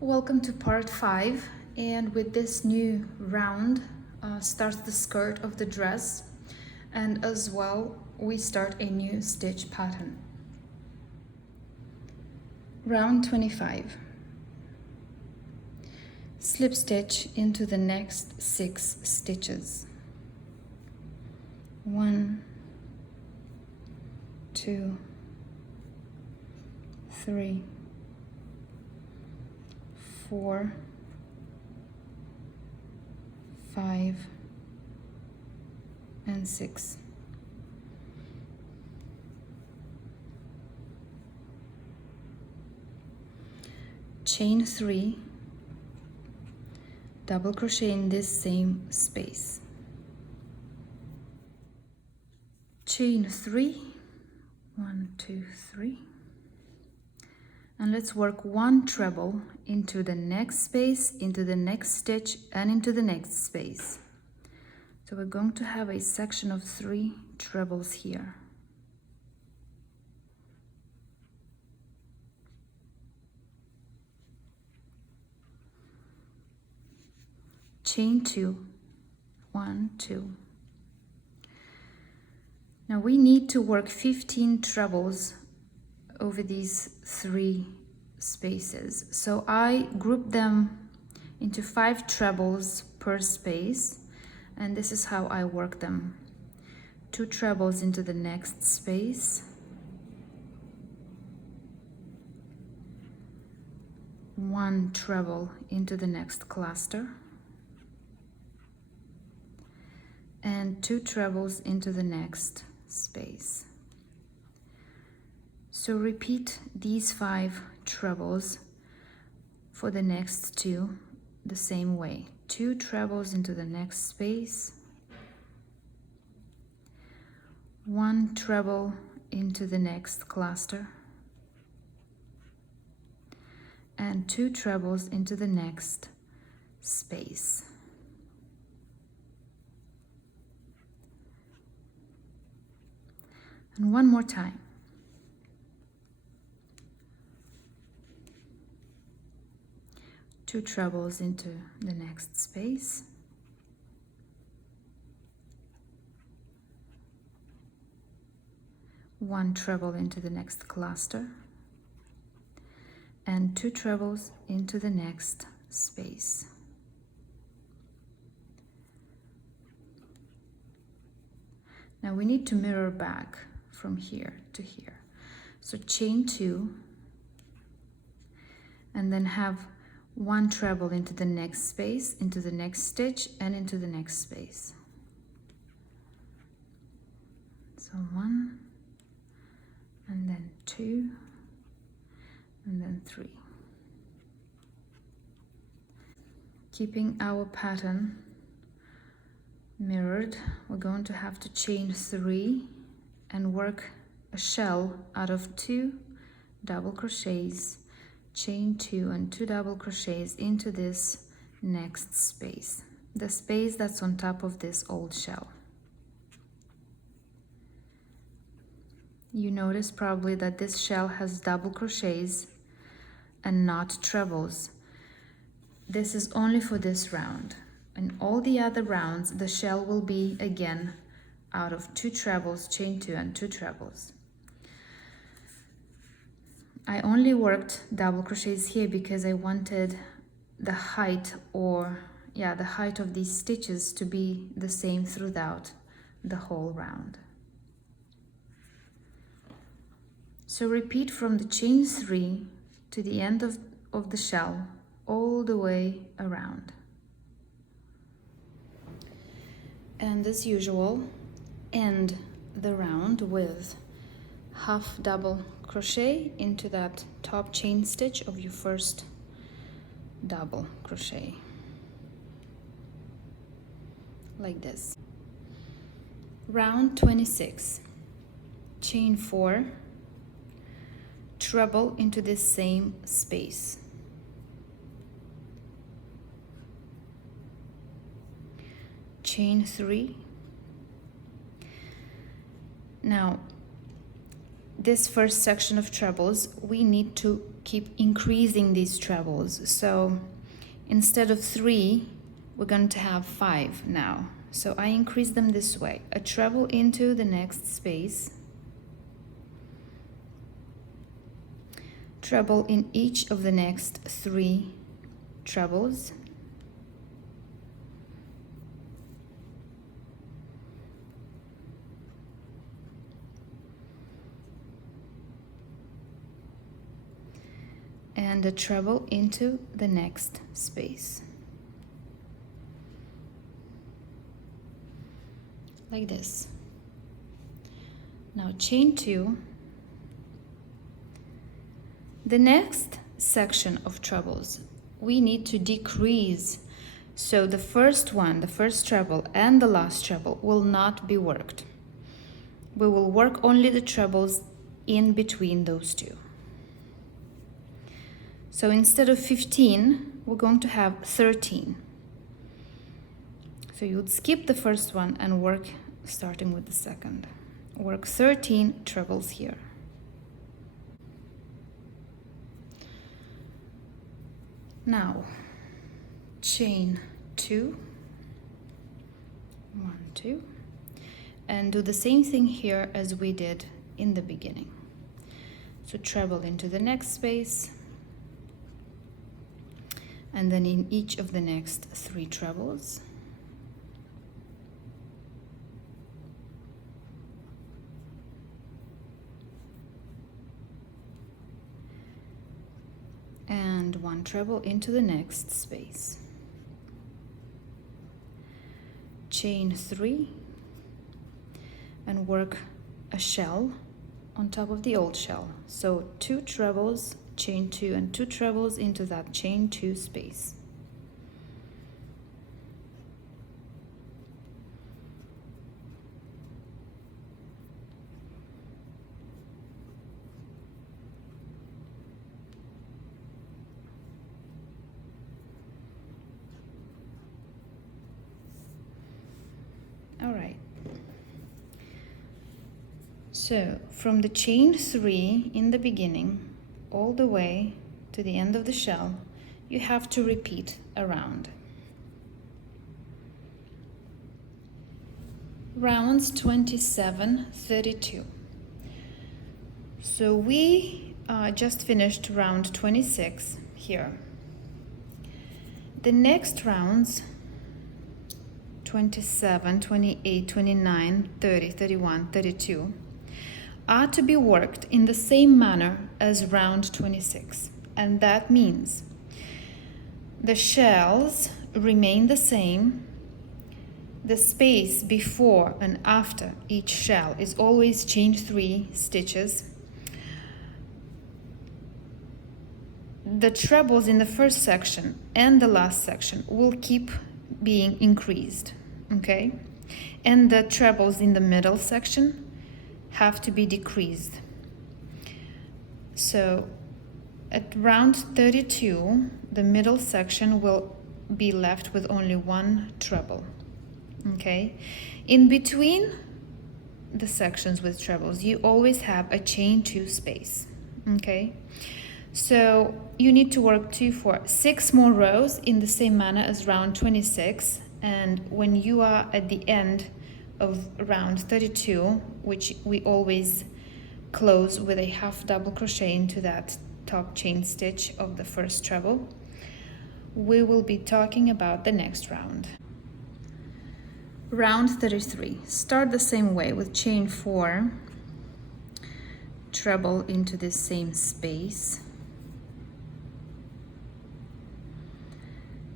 Welcome to part 5, and with this new round starts the skirt of the dress, and as well we start a new stitch pattern. Round 25. Slip stitch into the next 6 stitches. 1, 2, 3, 4, 5, and 6. Chain 3, double crochet in this same space. Chain 3, 1, 2, 3. And let's work one treble into the next space, into the next stitch, and into the next space. So we're going to have a section of 3 trebles here. Chain 2, 1, 2. Now we need to work 15 trebles over these 3 spaces. So I group them into 5 trebles per space, and this is how I work them. 2 trebles into the next space, 1 treble into the next cluster, and 2 trebles into the next space. So repeat these 5 trebles for the next 2 the same way. 2 trebles into the next space, 1 treble into the next cluster, and 2 trebles into the next space. And one more time. Two trebles into the next space, one treble into the next cluster, and 2 trebles into the next space. Now we need to mirror back from here to here. So chain 2, and then have 1 treble into the next space, into the next stitch, and into the next space. So 1, and then 2, and then 3. Keeping our pattern mirrored, we're going to have to chain 3 and work a shell out of 2 double crochets, chain 2 and 2 double crochets into this next space, the space that's on top of this old shell. You notice probably that this shell has double crochets and not trebles. This is only for this round. In all the other rounds, the shell will be again out of 2 trebles, chain 2 and 2 trebles. I only worked double crochets here because I wanted the height the height of these stitches to be the same throughout the whole round. So repeat from the chain 3 to the end of the shell all the way around. And as usual, end the round with half double crochet into that top chain stitch of your first double crochet, like this. Round 26, chain 4, treble into this same space, chain 3. Now this first section of trebles, we need to keep increasing these trebles. So instead of 3, we're going to have 5 now. So I increase them this way: a treble into the next space, treble in each of the next 3 trebles, and a treble into the next space. Like this. Now chain 2. The next section of trebles, we need to decrease. So the first one, the first treble and the last treble will not be worked. We will work only the trebles in between those two. So instead of 15, we're going to have 13. So you would skip the first one and work starting with the second. Work 13 trebles here. Now, chain 2, 1, 2, and do the same thing here as we did in the beginning. So treble into the next space, and then in each of the next 3 trebles. And 1 treble into the next space. Chain 3 and work a shell on top of the old shell. So 2 trebles, chain 2 and 2 trebles into that chain 2 space. All right. So from the chain 3 in the beginning all the way to the end of the shell, you have to repeat a round. Rounds 27, 32. So we just finished round 26 here. The next rounds 27, 28, 29, 30, 31, 32 are to be worked in the same manner as round 26. And that means the shells remain the same. The space before and after each shell is always chain 3 stitches. The trebles in the first section and the last section will keep being increased, okay? And the trebles in the middle section have to be decreased. So at round 32, the middle section will be left with only 1 treble, okay? In between the sections with trebles, you always have a chain 2 space, okay? So you need to work 2, 4, 6 more rows in the same manner as round 26. And when you are at the end of round 32, which we always close with a half double crochet into that top chain stitch of the first treble, we will be talking about the next round. Round 33. Start the same way with chain 4, treble into this same space,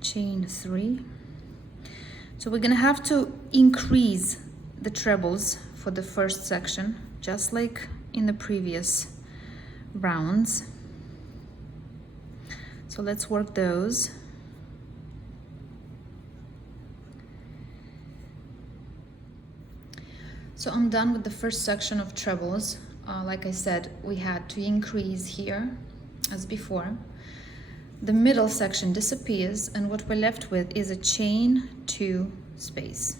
chain 3. So we're gonna have to increase the trebles for the first section, just like in the previous rounds. So let's work those. So I'm done with the first section of trebles. Like I said, we had to increase here as before. The middle section disappears, and what we're left with is a chain 2 space.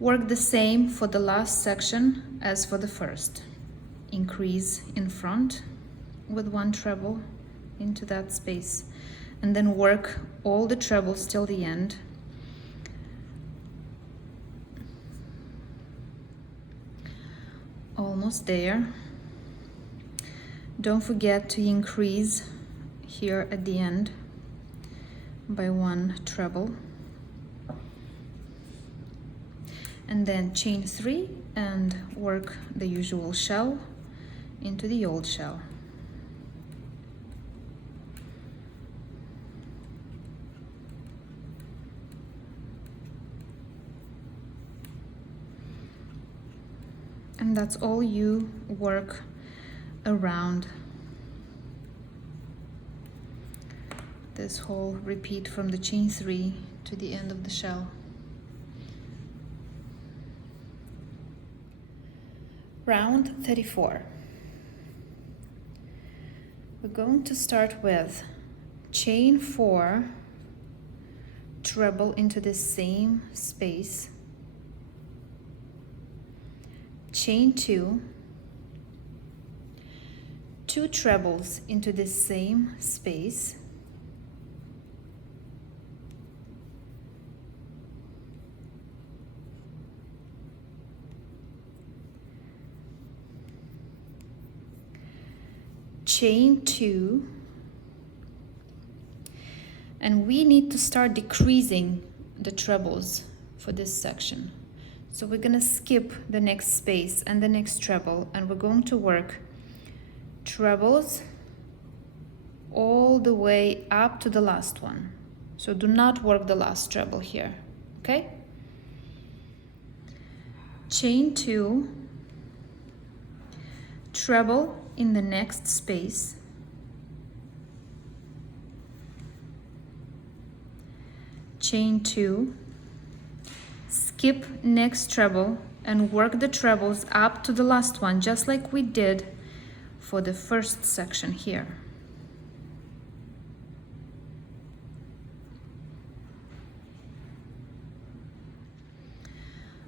Work the same for the last section as for the first. increase in front with 1 treble into that space, and then work all the trebles till the end. Almost there. Don't forget to increase here at the end by 1 treble, and then chain 3 and work the usual shell into the old shell. And that's all you work around this whole repeat from the chain 3 to the end of the shell. Round 34. We're going to start with chain 4, treble into the same space, chain 2, 2 trebles into the same space, chain 2, and we need to start decreasing the trebles for this section. So we're going to skip the next space and the next treble, and we're going to work trebles all the way up to the last one. So do not work the last treble here, okay? Chain 2, treble in the next space, chain 2, skip next treble and work the trebles up to the last one, just like we did for the first section here.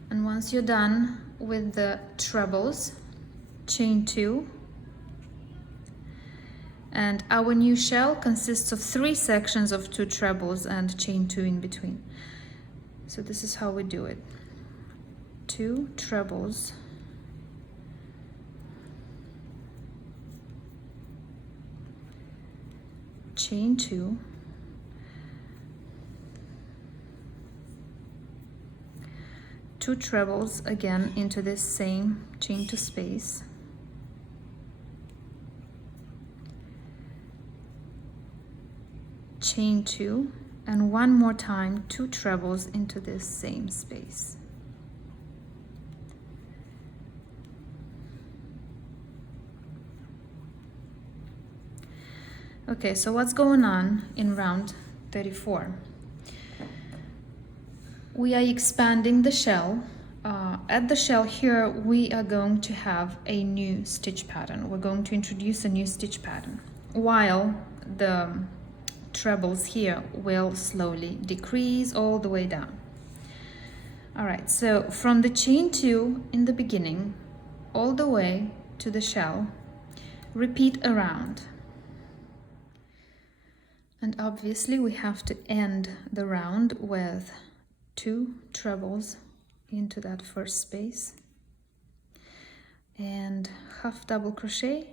And once you're done with the trebles, chain 2, and our new shell consists of 3 sections of 2 trebles and chain 2 in between. So this is how we do it. 2 trebles, chain 2, 2 trebles again into this same chain 2 space, chain 2, and one more time 2 trebles into this same space. Okay, so what's going on in round 34? We are expanding the shell. At the shell here, we are going to have a new stitch pattern. We're going to introduce a new stitch pattern, while the trebles here will slowly decrease all the way down. All right, so from the chain 2 in the beginning all the way to the shell, repeat around. And obviously we have to end the round with 2 trebles into that first space and half double crochet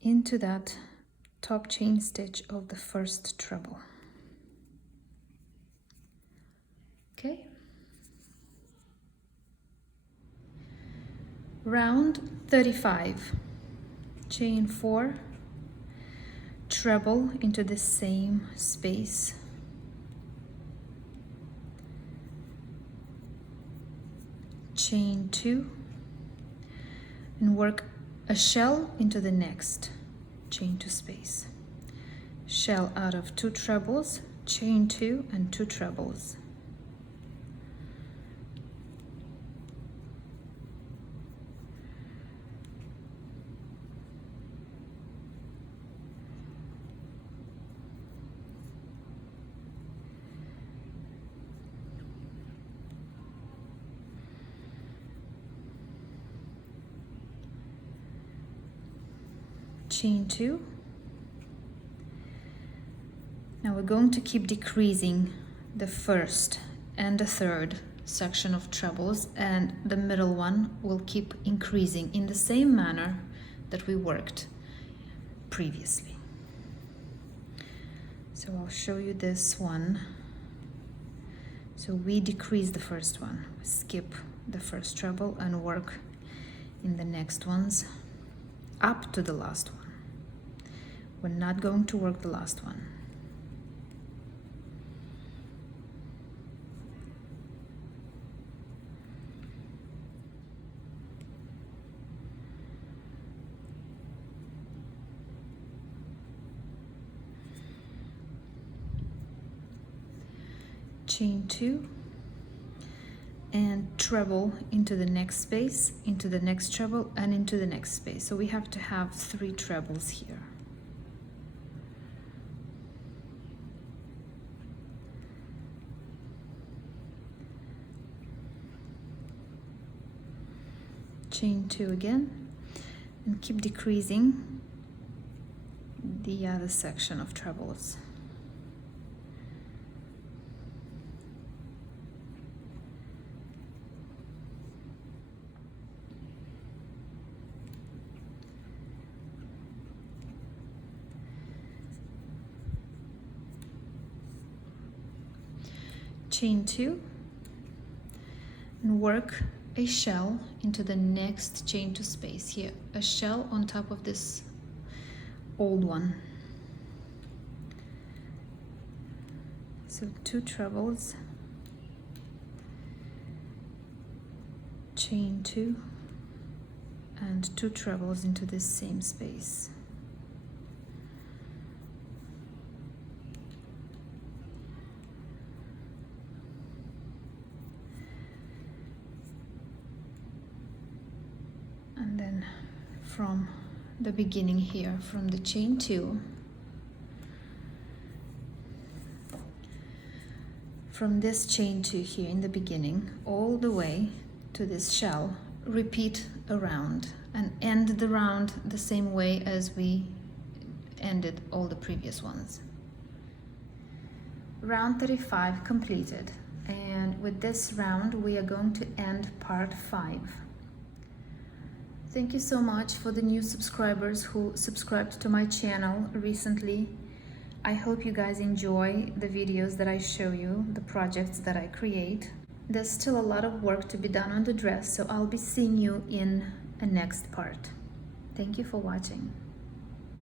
into that top chain stitch of the first treble. Okay. Round 35. Chain 4, treble into the same space, chain 2, and work a shell into the next chain 2 space. Shell out of 2 trebles, chain 2 and 2 trebles. chain 2. Now we're going to keep decreasing the first and the third section of trebles, and the middle one will keep increasing in the same manner that we worked previously. So I'll show you this one. So we decrease the first one, skip the first treble and work in the next ones up to the last one. We're not going to work the last one. Chain 2 and treble into the next space, into the next treble, and into the next space. So we have to have 3 trebles here. Chain 2 again, and keep decreasing the other section of trebles. Chain 2 and work a shell into the next chain 2 space here, a shell on top of this old one. So 2 trebles, chain 2 and 2 trebles into this same space. And then from the beginning here, from the chain 2, from this chain 2 here in the beginning, all the way to this shell, repeat a round and end the round the same way as we ended all the previous ones. Round 35 completed, and with this round we are going to end part 5. Thank you so much for the new subscribers who subscribed to my channel recently. I hope you guys enjoy the videos that I show you, the projects that I create. There's still a lot of work to be done on the dress, so I'll be seeing you in a next part. Thank you for watching.